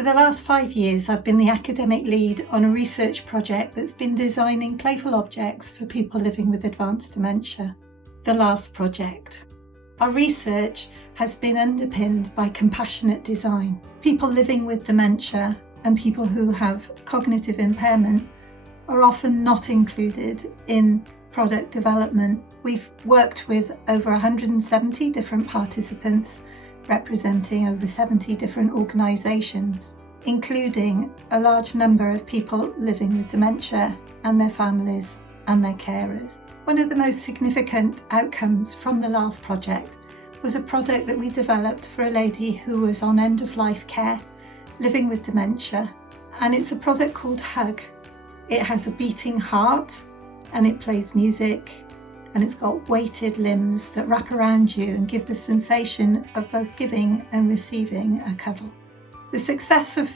For the last 5 years, I've been the academic lead on a research project that's been designing playful objects for people living with advanced dementia, the Laugh Project. Our research has been underpinned by compassionate design. People living with dementia and people who have cognitive impairment are often not included in product development. We've worked with over 170 different participants representing over 70 different organisations, including a large number of people living with dementia and their families and their carers. One of the most significant outcomes from the Laugh Project was a product that we developed for a lady who was on end-of-life care, living with dementia, and it's a product called Hug. It has a beating heart and it plays music, and it's got weighted limbs that wrap around you and give the sensation of both giving and receiving a cuddle. The success of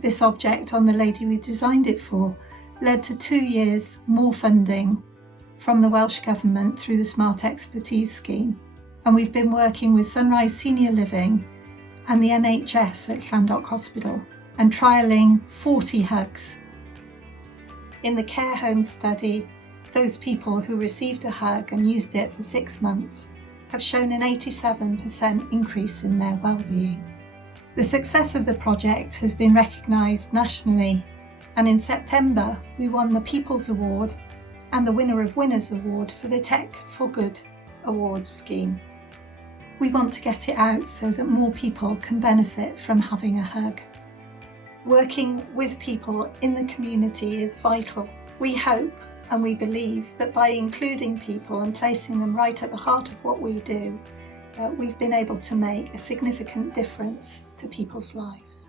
this object on the lady we designed it for led to 2 years more funding from the Welsh Government through the Smart Expertise Scheme, and we've been working with Sunrise Senior Living and the NHS at Llandoch Hospital and trialling 40 hugs. In the care home study, those people who received a hug and used it for 6 months have shown an 87% increase in their well-being. The success of the project has been recognised nationally, and in September we won the People's Award and the Winner of Winners Award for the Tech for Good Awards scheme. We want to get it out so that more people can benefit from having a hug. Working with people in the community is vital. We hope and we believe that by including people and placing them right at the heart of what we do, we've been able to make a significant difference to people's lives.